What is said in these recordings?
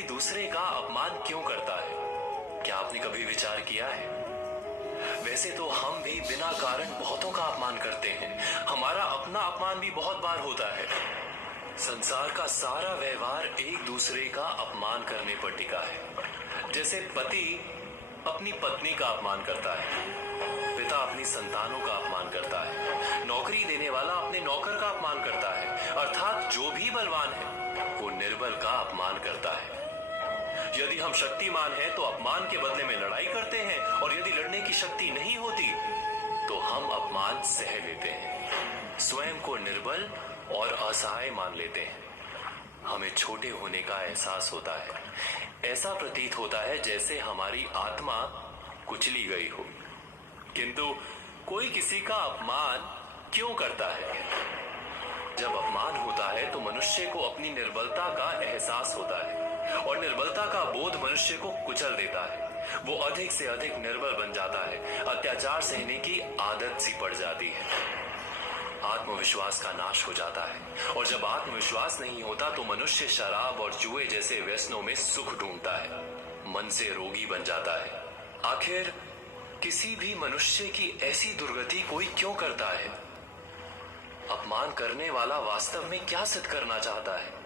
व्यक्ति दूसरे का अपमान क्यों करता है? क्या आपने कभी विचार किया है? वैसे तो हम भी बिना कारण बहुतों का अपमान करते हैं। हमारा अपना अपमान भी बहुत बार होता है। संसार का सारा व्यवहार एक दूसरे का अपमान करने पर टिका है। जैसे पति अपनी पत्नी का अपमान करता है, पिता अपनी संतानों का अपमान करता है, नौकरी देने वाला अपने नौकर का अपमान करता है, अर्थात जो भी बलवान है वो निर्बल का अपमान करता है। यदि हम शक्तिमान हैं तो अपमान के बदले में लड़ाई करते हैं, और यदि लड़ने की शक्ति नहीं होती तो हम अपमान सह लेते हैं, स्वयं को निर्बल और असहाय मान लेते हैं। हमें छोटे होने का एहसास होता है। ऐसा प्रतीत होता है जैसे हमारी आत्मा कुचली गई हो। किंतु कोई किसी का अपमान क्यों करता है? जब अपमान होता है तो मनुष्य को अपनी निर्बलता का एहसास होता है, और निर्बलता का बोध मनुष्य को कुचल देता है। वो अधिक से अधिक निर्बल बन जाता है, अत्याचार सहने की आदत सी पड़ जाती है, आत्मविश्वास का नाश हो जाता है। और जब आत्मविश्वास नहीं होता तो मनुष्य शराब और जुए जैसे व्यसनों में सुख ढूंढता है, मन से रोगी बन जाता है। आखिर किसी भी मनुष्य की ऐसी दुर्गति कोई क्यों करता है? अपमान करने वाला वास्तव में क्या सिद्ध करना चाहता है?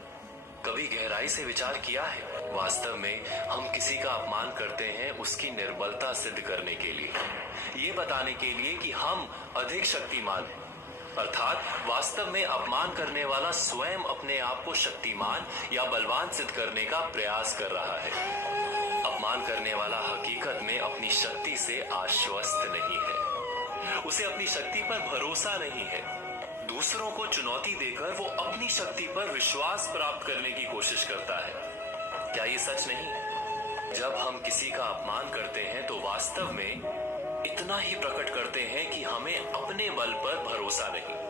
कभी गहराई से विचार किया है? वास्तव में हम किसी का अपमान करते हैं उसकी निर्बलता सिद्ध करने के लिए, ये बताने के लिए कि हम अधिक शक्तिमान हैं। अर्थात वास्तव में अपमान करने वाला स्वयं अपने आप को शक्तिमान या बलवान सिद्ध करने का प्रयास कर रहा है। अपमान करने वाला हकीकत में अपनी शक्ति से आश्वस्त नहीं है, उसे अपनी शक्ति पर भरोसा नहीं है। दूसरों को चुनौती देकर वो अपनी शक्ति पर विश्वास प्राप्त करने की कोशिश करता है। क्या ये सच नहीं? जब हम किसी का अपमान करते हैं तो वास्तव में इतना ही प्रकट करते हैं कि हमें अपने बल पर भरोसा नहीं।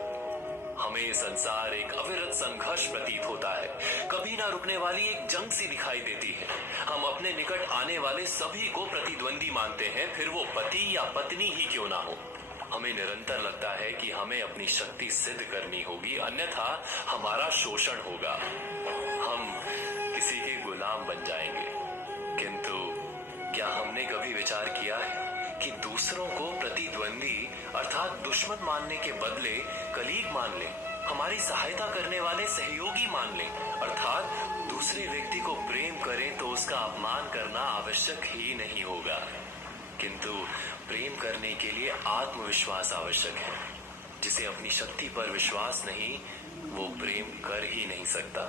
हमें संसार एक अविरत संघर्ष प्रतीत होता है, कभी ना रुकने वाली एक जंग सी दिखाई देती है। हम अपने निकट आने वाले सभी को प्रतिद्वंदी मानते हैं, फिर वो पति या पत्नी ही क्यों ना हो। हमें निरंतर लगता है कि हमें अपनी शक्ति सिद्ध करनी होगी, अन्यथा हमारा शोषण होगा, हम किसी के गुलाम बन जाएंगे। किंतु क्या हमने कभी विचार किया है कि दूसरों को प्रतिद्वंदी अर्थात दुश्मन मानने के बदले कलीग मान लें, हमारी सहायता करने वाले सहयोगी मान लें, अर्थात दूसरे व्यक्ति को प्रेम करें तो उसका अपमान करना आवश्यक ही नहीं होगा। किंतु प्रेम करने के लिए आत्मविश्वास आवश्यक है। जिसे अपनी शक्ति पर विश्वास नहीं, वो प्रेम कर ही नहीं सकता।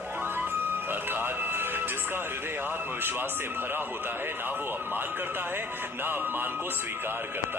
अर्थात जिसका हृदय आत्मविश्वास से भरा होता है, ना वो अपमान करता है, ना अपमान को स्वीकार करता